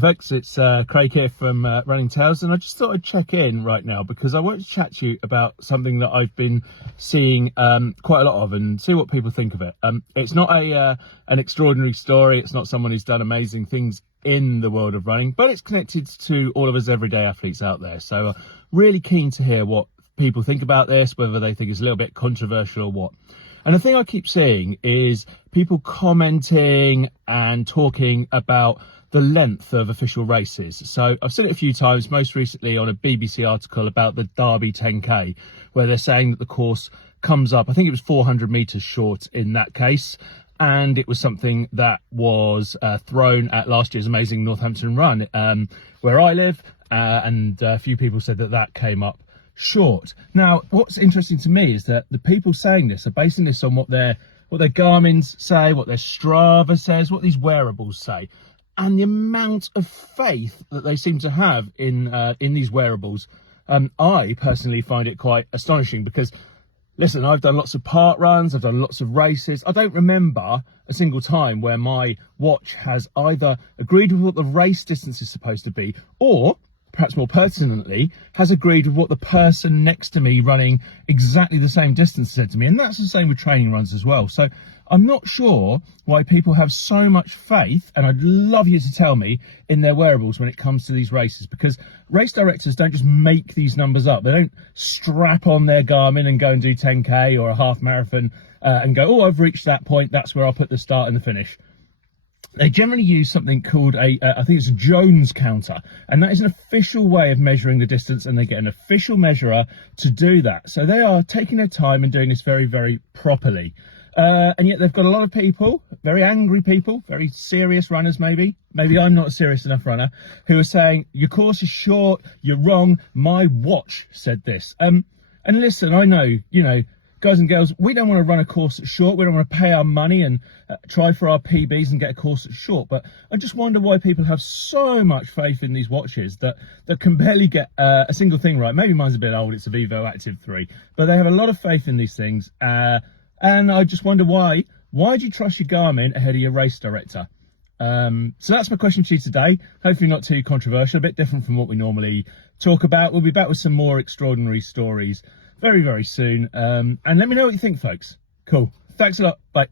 Folks, it's Craig here from Running Tales, and I just thought I'd check in right now because I wanted to chat to you about something that I've been seeing quite a lot of and see what people think of it. It's not an extraordinary story. It's not someone who's done amazing things in the world of running, but it's connected to all of us everyday athletes out there. So really keen to hear what people think about this, whether they think it's a little bit controversial or what. And the thing I keep seeing is people commenting and talking about the length of official races. So I've seen it a few times, most recently on a BBC article about the Derby 10K, where they're saying that the course comes up, I think it was 400 metres short in that case. And it was something that was thrown at last year's amazing Northampton Run, where I live, and a few people said that that came up short. Now, what's interesting to me is that the people saying this are basing this on what their Garmin's say, what their Strava says, what these wearables say, and the amount of faith that they seem to have in these wearables. I personally find it quite astonishing because, listen, I've done lots of park runs, I've done lots of races. I don't remember a single time where my watch has either agreed with what the race distance is supposed to be, or perhaps more pertinently, has agreed with what the person next to me running exactly the same distance said to me. And that's the same with training runs as well. So I'm not sure why people have so much faith, and I'd love you to tell me, in their wearables when it comes to these races, because race directors don't just make these numbers up. They don't strap on their Garmin and go and do 10K or a half marathon and go, oh, I've reached that point, that's where I'll put the start and the finish. They generally use something called I think it's a Jones counter, and that is an official way of measuring the distance, and they get an official measurer to do that. So they are taking their time and doing this very, very properly. And yet they've got a lot of people, very angry people, very serious runners maybe I'm not a serious enough runner, who are saying, your course is short, you're wrong, my watch said this. And listen, I know, guys and girls, we don't want to run a course that's short. We don't want to pay our money and try for our PBs and get a course that's short. But I just wonder why people have so much faith in these watches that can barely get a single thing right. Maybe mine's a bit old. It's a Vivo Active 3. But they have a lot of faith in these things. And I just wonder why. Why do you trust your Garmin ahead of your race director? So that's my question to you today. Hopefully not too controversial, a bit different from what we normally talk about. We'll be back with some more extraordinary stories very, very soon. And let me know what you think, folks. Cool. Thanks a lot. Bye.